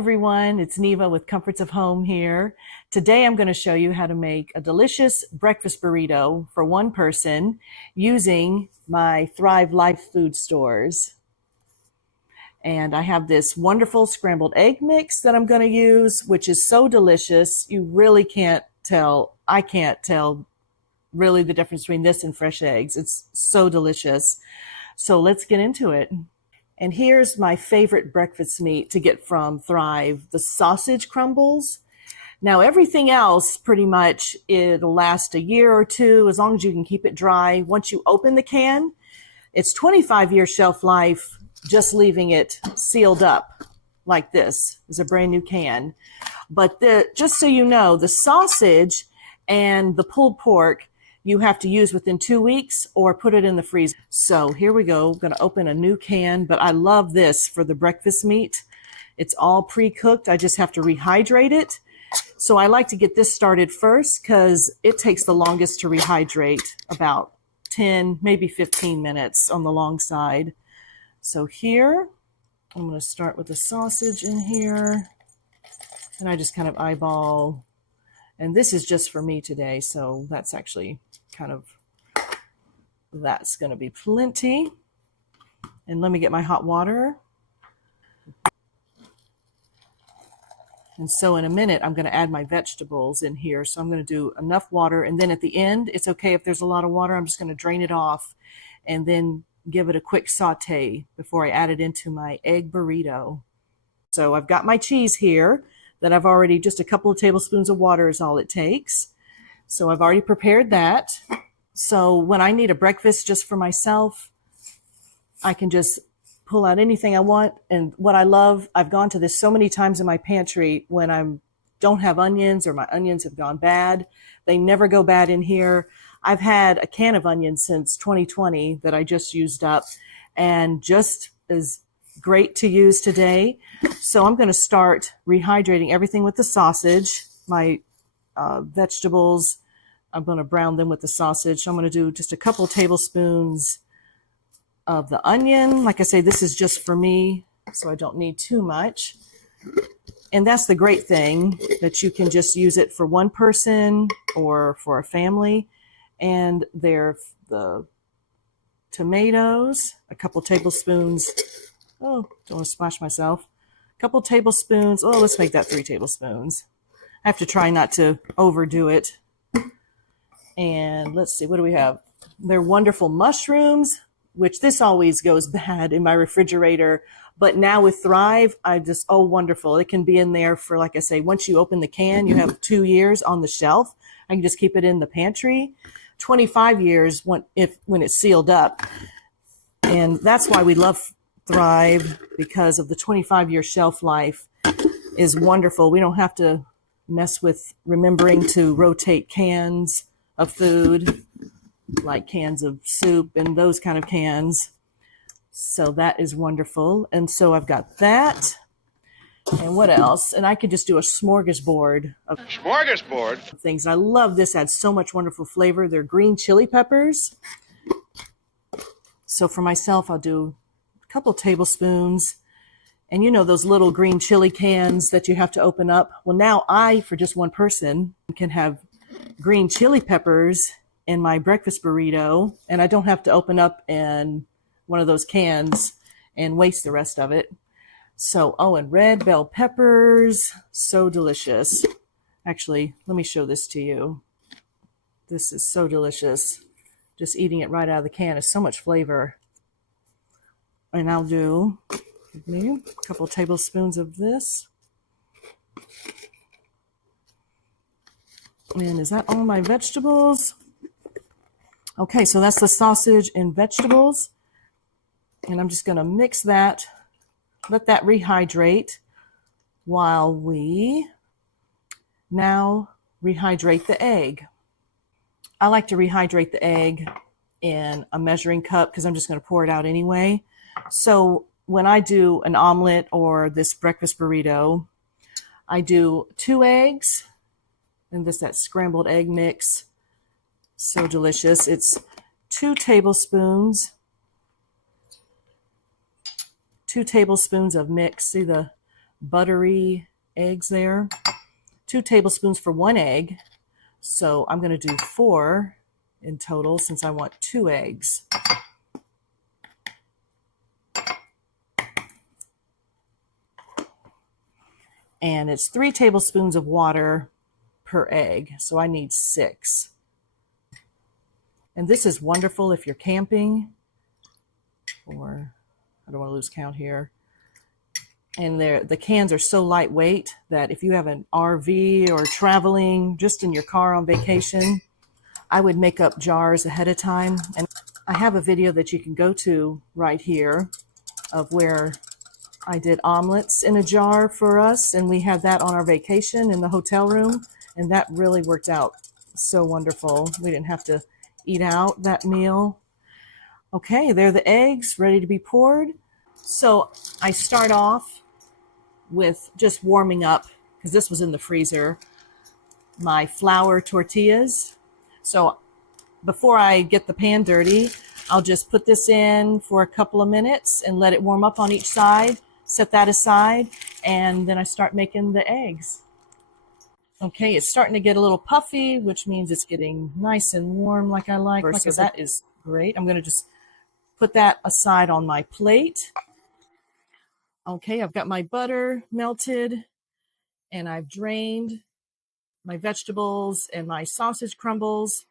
Everyone, it's Neva with Comforts of Home here. Today I'm going to show you how to make a delicious breakfast burrito for one person using my Thrive Life food stores. And I have this wonderful scrambled egg mix that I'm going to use, which is so delicious. You really can't tell, I can't tell really the difference between this and fresh eggs. It's so delicious. So let's get into it. And here's my favorite breakfast meat to get from Thrive, the sausage crumbles. Now, everything else, pretty much, it'll last a year or two as long as you can keep it dry. Once you open the can, it's 25-year shelf life, just leaving it sealed up like this is a brand new can. But just so you know, the sausage and the pulled pork, you have to use within 2 weeks or put it in the freezer. So here we go. I'm going to open a new can, but I love this for the breakfast meat. It's all pre-cooked. I just have to rehydrate it. So I like to get this started first because it takes the longest to rehydrate, about 10, maybe 15 minutes on the long side. So here, I'm going to start with the sausage in here. And I just kind of eyeball. And this is just for me today, so that's actually that's going to be plenty. And let me get my hot water. And so in a minute, I'm going to add my vegetables in here. So I'm going to do enough water. And then at the end, it's okay if there's a lot of water. I'm just going to drain it off and then give it a quick saute before I add it into my egg burrito. So I've got my cheese here that I've already, just a couple of tablespoons of water is all it takes. So I've already prepared that. So when I need a breakfast just for myself, I can just pull out anything I want. And what I love, I've gone to this so many times in my pantry when I don't have onions or my onions have gone bad. They never go bad in here. I've had a can of onions since 2020 that I just used up and just is great to use today. So I'm going to start rehydrating everything with the sausage. My vegetables, I'm going to brown them with the sausage. So I'm going to do just a couple of tablespoons of the onion. Like I say, this is just for me, so I don't need too much. And that's the great thing, that you can just use it for one person or for a family. And they're the tomatoes, a couple tablespoons. Oh, don't want to splash myself. A couple tablespoons. Oh, let's make that 3 tablespoons. I have to try not to overdo it. And let's see, what do we have? They're wonderful mushrooms, which this always goes bad in my refrigerator. But now with Thrive, oh, wonderful. It can be in there for, like I say, once you open the can, you have 2 years on the shelf. I can just keep it in the pantry. 25 years when it's sealed up. And that's why we love Thrive, because of the 25-year shelf life is wonderful. We don't have to mess with remembering to rotate cans of food, like cans of soup and those kind of cans. So that is wonderful. And so I've got that. And what else? And I could just do a smorgasbord of things. I love this. Adds so much wonderful flavor. They're green chili peppers. So for myself, I'll do a couple tablespoons. And you know those little green chili cans that you have to open up? Well, now for just one person, can have green chili peppers in my breakfast burrito. And I don't have to open up in one of those cans and waste the rest of it. So, and red bell peppers, so delicious. Actually, let me show this to you. This is so delicious. Just eating it right out of the can is so much flavor. And I'll do a couple tablespoons of this. And is that all my vegetables? Okay, so that's the sausage and vegetables. And I'm just going to mix that. Let that rehydrate while we now rehydrate the egg. I like to rehydrate the egg in a measuring cup because I'm just going to pour it out anyway. So when I do an omelet or this breakfast burrito, I do 2 eggs and that scrambled egg mix. So delicious. It's 2 tablespoons of mix. See the buttery eggs there. 2 tablespoons for 1 egg. So I'm going to do 4 in total since I want 2 eggs. And it's 3 tablespoons of water per egg. So I need 6. And this is wonderful if you're camping, or I don't want to lose count here. And the cans are so lightweight that if you have an RV or traveling just in your car on vacation, I would make up jars ahead of time. And I have a video that you can go to right here of where I did omelets in a jar for us, and we had that on our vacation in the hotel room, and that really worked out so wonderful. We didn't have to eat out that meal. Okay, there are the eggs ready to be poured. So I start off with just warming up, because this was in the freezer, my flour tortillas. So before I get the pan dirty, I'll just put this in for a couple of minutes and let it warm up on each side, set that aside, and then I start making the eggs. Okay, it's starting to get a little puffy, which means it's getting nice and warm like I like. So that is great. I'm going to just put that aside on my plate. Okay, I've got my butter melted, and I've drained my vegetables and my sausage crumbles,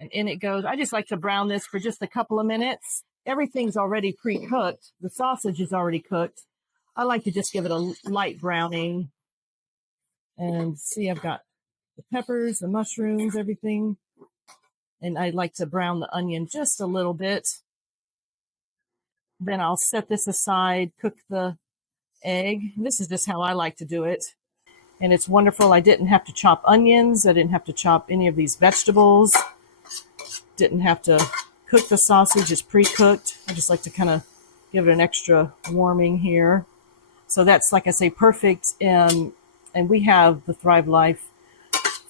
and in it goes. I just like to brown this for just a couple of minutes. Everything's already pre-cooked. The sausage is already cooked. I like to just give it a light browning. And see, I've got the peppers, the mushrooms, everything. And I like to brown the onion just a little bit. Then I'll set this aside, cook the egg. This is just how I like to do it. And it's wonderful. I didn't have to chop onions. I didn't have to chop any of these vegetables. Didn't have to cook the sausage. It's pre-cooked. I just like to kind of give it an extra warming here. So that's, like I say, perfect. And we have the Thrive Life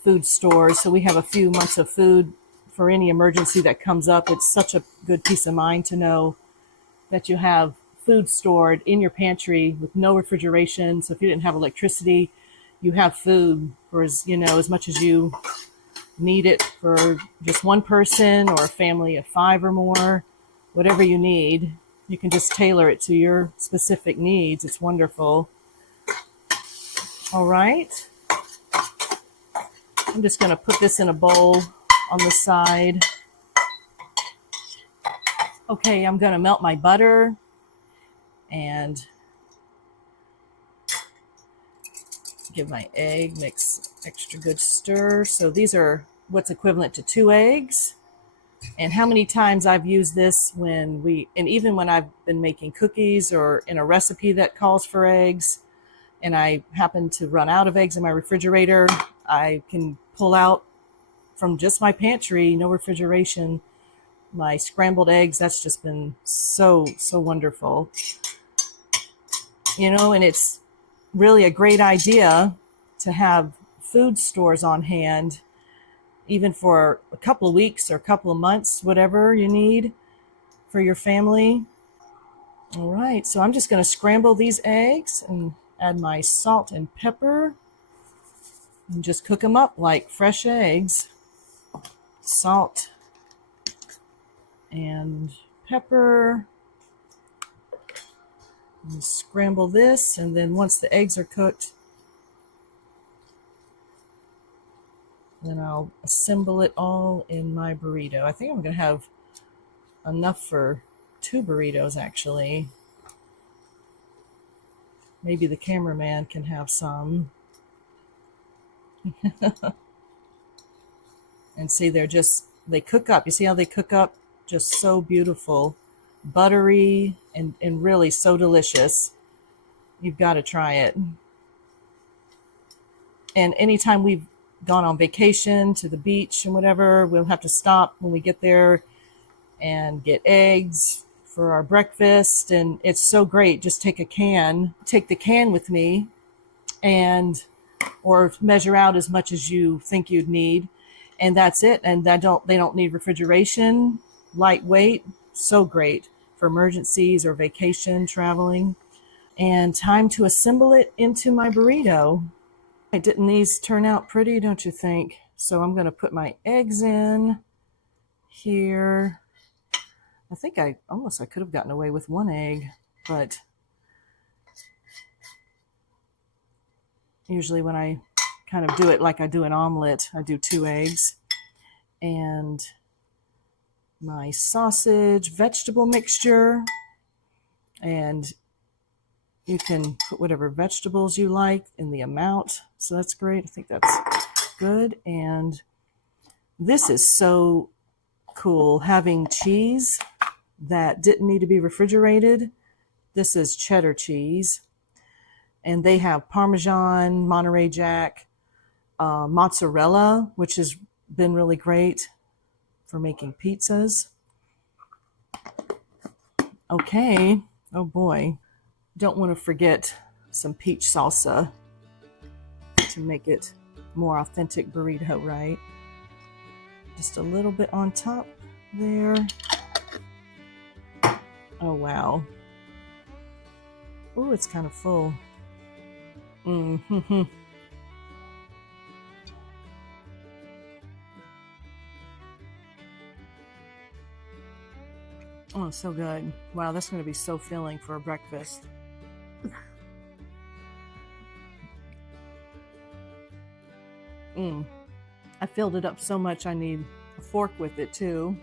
food stores, so we have a few months of food for any emergency that comes up. It's such a good peace of mind to know that you have food stored in your pantry with no refrigeration. So if you didn't have electricity, you have food for as much as you need it for just one person or a family of 5 or more, whatever you need. You can just tailor it to your specific needs. It's wonderful. All right. I'm just going to put this in a bowl on the side. Okay, I'm going to melt my butter and give my egg mix extra good stir. So these are what's equivalent to 2 eggs. And how many times I've used this and even when I've been making cookies or in a recipe that calls for eggs, and I happen to run out of eggs in my refrigerator, I can pull out from just my pantry, no refrigeration, my scrambled eggs. That's just been so wonderful. And it's really a great idea to have food stores on hand, even for a couple of weeks or a couple of months, whatever you need for your family. All right, so I'm just going to scramble these eggs and add my salt and pepper and just cook them up like fresh eggs. Salt and pepper. And scramble this, and then once the eggs are cooked, then I'll assemble it all in my burrito. I think I'm going to have enough for 2 burritos, actually. Maybe the cameraman can have some. And see, they cook up. You see how they cook up? Just so beautiful. Buttery and really so delicious. You've got to try it. And anytime we've gone on vacation to the beach and whatever, we'll have to stop when we get there and get eggs for our breakfast. And it's so great. Just take the can with me, or measure out as much as you think you'd need. And that's it. And they don't need refrigeration, lightweight, so great for emergencies or vacation traveling. And time to assemble it into my burrito. Didn't these turn out pretty, don't you think? So I'm going to put my eggs in here. I think I could have gotten away with one egg, but usually when I kind of do it like I do an omelet, I do 2 eggs. And my sausage vegetable mixture, and you can put whatever vegetables you like in the amount. So that's great. I think that's good. And this is so cool, having cheese that didn't need to be refrigerated. This is cheddar cheese, and they have Parmesan, Monterey Jack, mozzarella, which has been really great for making pizzas. Okay, oh boy, don't want to forget some peach salsa to make it more authentic burrito, right? Just a little bit on top there. Oh wow. Oh, it's kind of full. Mm-hmm. Oh, so good. Wow, that's going to be so filling for a breakfast. I filled it up so much I need a fork with it too.